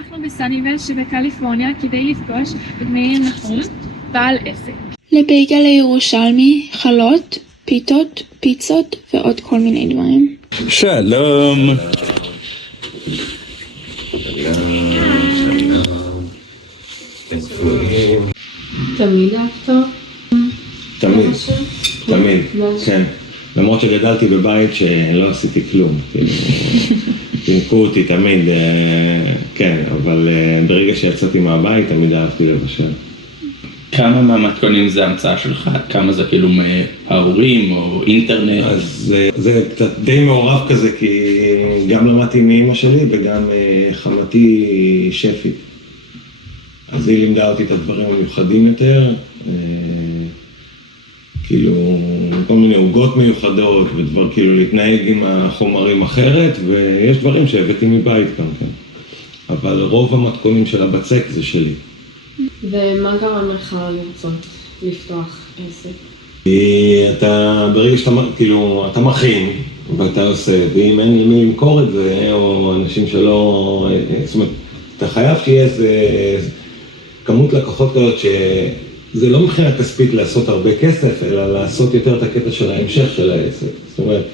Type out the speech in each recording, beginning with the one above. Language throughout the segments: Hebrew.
אנחנו בסניבל שבקליפורניה כדי לפגוש את מאיר נחום, בעל עסק. לבייגלה ירושלמי, חלות, פיתות, פיצות ועוד כל מיני דברים. שלום. תמיד אהבת? תמיד, כן. למרות שגדלתי בבית שלא עשיתי כלום, תינקו אותי תמיד, כן, אבל ברגע שיצאתי מהבית תמיד אהבתי לבשל. כמה מהמתכונים זה המצאה שלך? כמה זה כאילו מההורים או אינטרנט? אז זה קצת די מעורב כזה, כי גם למדתי מאמא שלי וגם חמתי שפית. אז היא לימדה אותי את הדברים המיוחדים יותר, כאילו כל מיני עוגות מיוחדות ודבר, כאילו להתנהג עם החומרים אחרת, ויש דברים שהבאתי מבית גם כן. אבל רוב המתכונים של הבצק זה שלי. ומה גרם לך לרצות לפתוח עסק? כי אתה, ברגע שאתה, כאילו, אתה מכין ואתה עושה, ואם אין למי למכור את זה, או אנשים שלא, זאת אומרת, אתה חייב שיהיה איזה כמות לקוחות כזאת שזה לא מבחינה כספית לעשות הרבה כסף, אלא לעשות יותר את הקטע של ההמשך של העסק. זאת אומרת,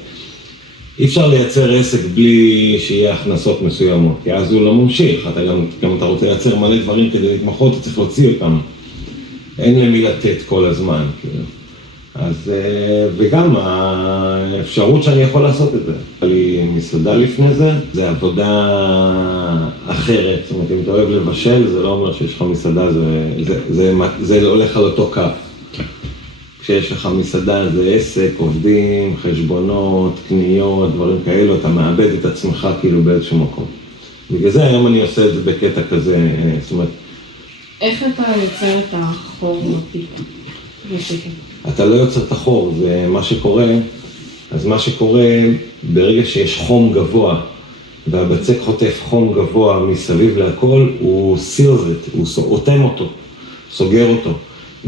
אי אפשר לייצר עסק בלי שיהיה הכנסות מסוימות, כי אז הוא לא ממשיך. אתה גם אתה רוצה לייצר מלא דברים כדי להתמחות, אתה צריך להוציא אותם. אין למי לתת כל הזמן, כאילו. אז, וגם האפשרות שאני יכול לעשות את זה. היה לי מסעדה לפני זה, זה עבודה אחרת. זאת אומרת, אם אתה אוהב לבשל, זה לא אומר שיש לך מסעדה, זה הולך על אותו קו. כשיש לך מסעדה, זה עסק, עובדים, חשבונות, קניות, דברים כאלו, אתה מאבד את עצמך כאילו באיזשהו מקום. בגלל זה היום אני עושה את זה בקטע כזה, זאת אומרת... איך אתה יוצר את החור בפיקה? אתה לא יוצר את החור, זה מה שקורה. אז מה שקורה, ברגע שיש חום גבוה, והבצק חוטף חום גבוה מסביב להכל, הוא סירזט, הוא אוטם אותו, סוגר אותו.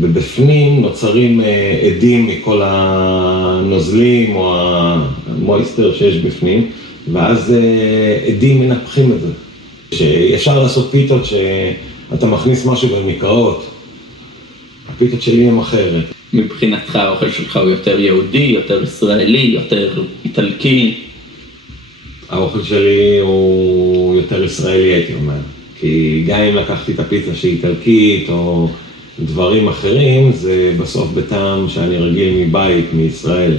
ובפנים נוצרים עדים מכל הנוזלים או המויסטר שיש בפנים, ואז עדים מנפחים את זה. שאפשר לעשות פיתות שאתה מכניס משהו במקראות, הפיתות שלי הם אחרת. מבחינתך האוכל שלך הוא יותר יהודי, יותר ישראלי, יותר איטלקי? האוכל שלי הוא יותר ישראלי, הייתי אומר. כי גם אם לקחתי את הפיצה שהיא איטלקית או דברים אחרים, זה בסוף בטעם שאני רגיל מבית, מישראל.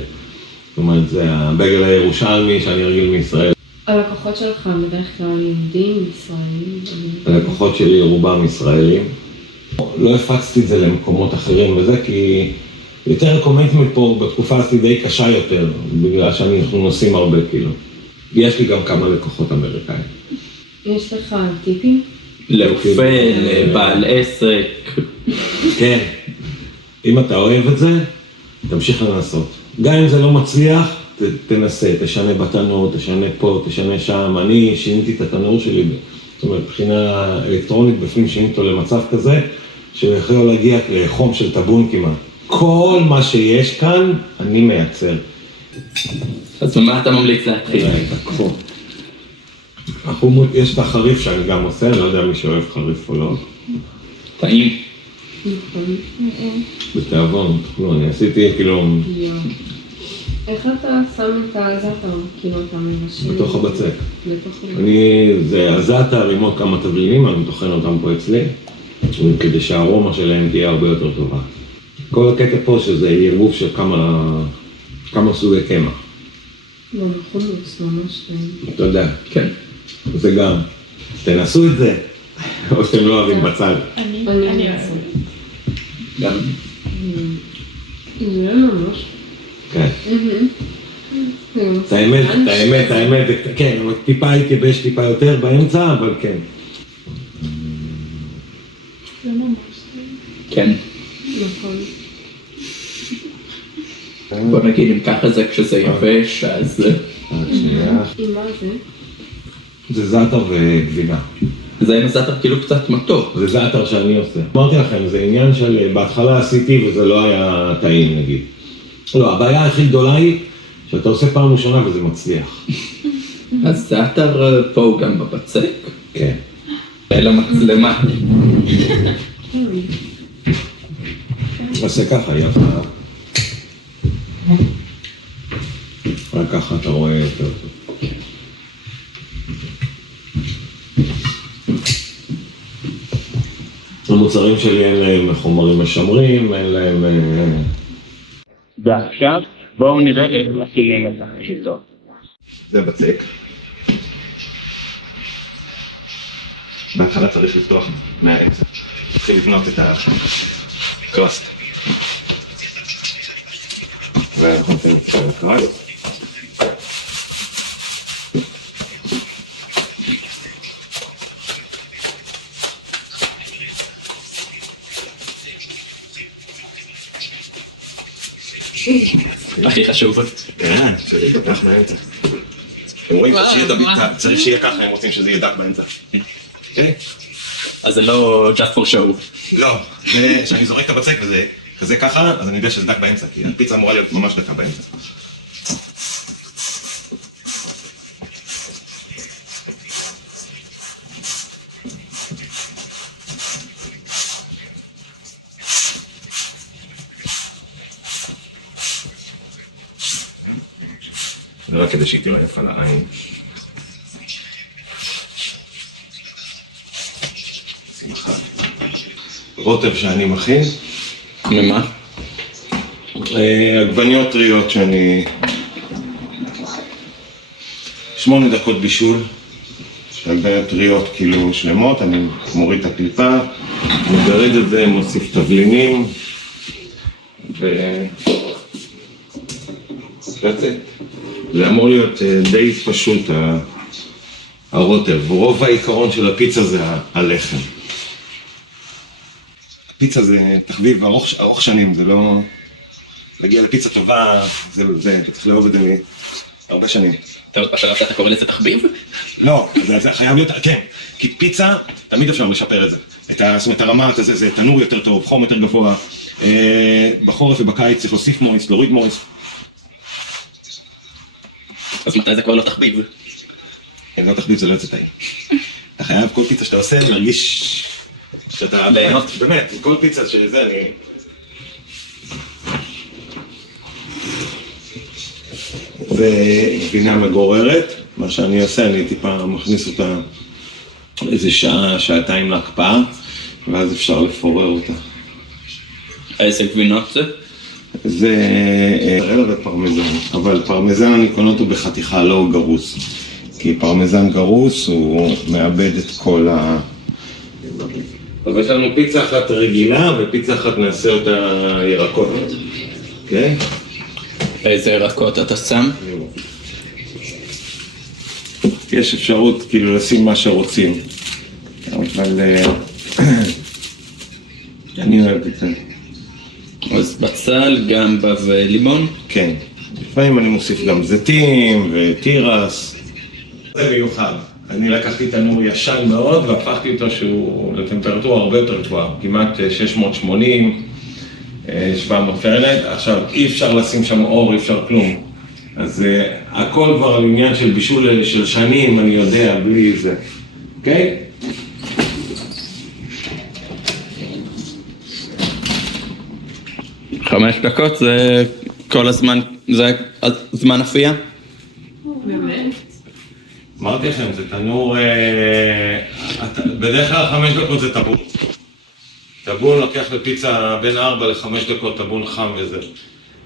זאת אומרת, זה הבגל הירושלמי שאני רגיל מישראל. הלקוחות שלך בדרך כלל יהודים, ישראלים? הלקוחות שלי רובם ישראלים. לא הפצתי את זה למקומות אחרים וזה, כי יותר קומנטמנט פה בתקופה הזאת די קשה יותר, בגלל שאנחנו נוסעים הרבה כאילו. יש לי גם כמה לקוחות אמריקאים. יש לך טיפים? לאופה, לבעל עסק. כן. אם אתה אוהב את זה, תמשיך לנסות. גם אם זה לא מצליח, תנסה, תשנה בתנור, תשנה פה, תשנה שם. אני שיניתי את התנור שלי, זאת אומרת, מבחינה אלקטרונית בפנים שיניתי אותו למצב כזה, שיכול להגיע לחום של טבון כמעט. כל מה שיש כאן, אני מייצר. אז מה אתה ממליץ להתחיל? יש את החריף שאני גם עושה, אני לא יודע מי שאוהב חריף או לא. טעים. בתיאבון, אני עשיתי כאילו... איך אתה שם את הזאטר, כאילו אתה מבשל? בתוך הבצק. זה הזאטר עם עוד כמה תבלינים, אני טוחן אותם פה אצלי, כדי שהארומה שלהם תהיה הרבה יותר טובה. כל הקטע פה שזה עירוב של כמה סוגי קמח. לא, חומוס, ממש טעים. אתה יודע. כן. זה גם. תנסו את זה, או שאתם לא אוהבים בצד. אני אוהב. גם. זה ממש. כן. את האמת, כן, טיפה התייבש טיפה יותר באמצע, אבל כן. זה ממש. כן. נכון. בוא נגיד, אם ככה זה כשזה יבש, אז... עם מה זה? זה זאטר וגבינה. זה עם הזאטר כאילו קצת מתוק. זה זאטר שאני עושה. אמרתי לכם, זה עניין של בהתחלה עשיתי וזה לא היה טעים נגיד. לא, הבעיה הכי גדולה היא שאתה עושה פעם ראשונה וזה מצליח. אז זאטר פה הוא גם בבצק? כן. למצלמה. עושה ככה, יפה. רק ככה אתה רואה יותר טוב. המוצרים שלי אין להם חומרים משמרים, אין להם... ועכשיו בואו נראה איך מכינים את החיטות. זה בצק. בהתחלה צריך לפתוח מהעץ. צריך לבנות את הקרסט. ואנחנו נותנים את הקרסט. הכי חשוב. כן, צריך לפתח באמצע. אתם רואים, צריך שיהיה ככה, הם רוצים שזה יהיה דק באמצע. כן? אז זה לא just for show. לא, זה שאני זורק את הבצק וזה כזה ככה, אז אני יודע שזה דק באמצע, כי הפיצה אמורה להיות ממש דקה באמצע. לא רק כדי שהיא תראה יפה לעין. רוטב שאני מכין. ממה? עגבניות טריות שאני... 8 דקות בישול. עגבניות טריות כאילו שלמות, אני מוריד את הקליפה, מגרד את זה, מוסיף תבלינים. זה אמור להיות די פשוט הרוטב. רוב העיקרון של הפיצה זה הלחם. פיצה זה תחביב ארוך שנים, זה לא... להגיע לפיצה טובה, זה צריך לאהוב את זה הרבה שנים. עכשיו אתה קורא לזה תחביב? לא, זה חייב להיות, כן, כי פיצה, תמיד אפשר לשפר את זה. זאת אומרת, הרמה הזה, זה תנור יותר טוב, חום יותר גבוה, בחורף ובקיץ צריך להוסיף מויסט, להוריד מויסט. אז מתי זה כבר לא תחביב? כן, לא תחביב, זה לא יוצא טעים. אתה חייב כל פיצה שאתה עושה, להרגיש שאתה... באמת, כל פיצה שזה אני... זה גבינה מגוררת, מה שאני עושה, אני טיפה מכניס אותה איזה שעה, שעתיים להקפאה, ואז אפשר לפורר אותה. איזה גבינות זה? זה מוזרלה ופרמזן, אבל פרמזן אני קונה אותו בחתיכה, לא גרוס. כי פרמזן גרוס הוא מאבד את כל ה... אבל יש לנו פיצה אחת רגילה ופיצה אחת נעשה אותה ירקות. אוקיי? איזה ירקות אתה שם? יש אפשרות כאילו לשים מה שרוצים, אבל אני אוהב את זה. אז בצל, גמבה ולימון? כן, לפעמים אני מוסיף גם זיתים ותירס. זה מיוחד. אני לקחתי תנור ישן מאוד והפכתי אותו שהוא לטמפרטורה הרבה יותר גבוהה, כמעט 680, 700 פרנהייט. עכשיו אי אפשר לשים שם אור, אי אפשר כלום. אז הכל כבר על עניין של בישול של שנים, אני יודע, בלי זה. אוקיי? חמש דקות זה כל הזמן, זה זמן אפייה? באמת? אמרתי לכם, זה תנור, בדרך כלל 5 דקות זה טבון. טבון לוקח לפיצה בין 4 ל-5 דקות, טבון חם וזה.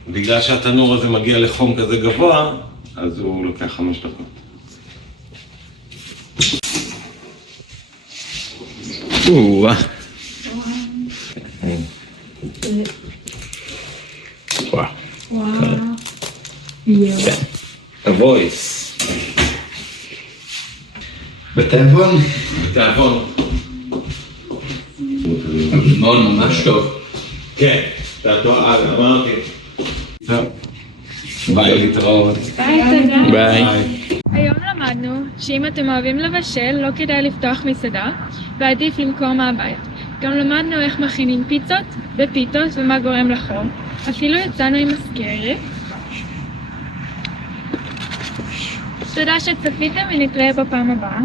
בגלל שהתנור הזה מגיע לחום כזה גבוה, אז הוא לוקח 5 דקות. וואו. הוויס. בתיאבון? בתיאבון. מאוד ממש טוב. כן, אמרתי. טוב. ביי, להתראות. ביי, תודה. ביי. היום למדנו שאם אתם אוהבים לבשל, לא כדאי לפתוח מסעדה, ועדיף למכור מהבית. גם למדנו איך מכינים פיצות ופיתות ומה גורם לחום. אפילו יצאנו עם מזכרת. תודה שצפיתם ונתראה בפעם הבאה.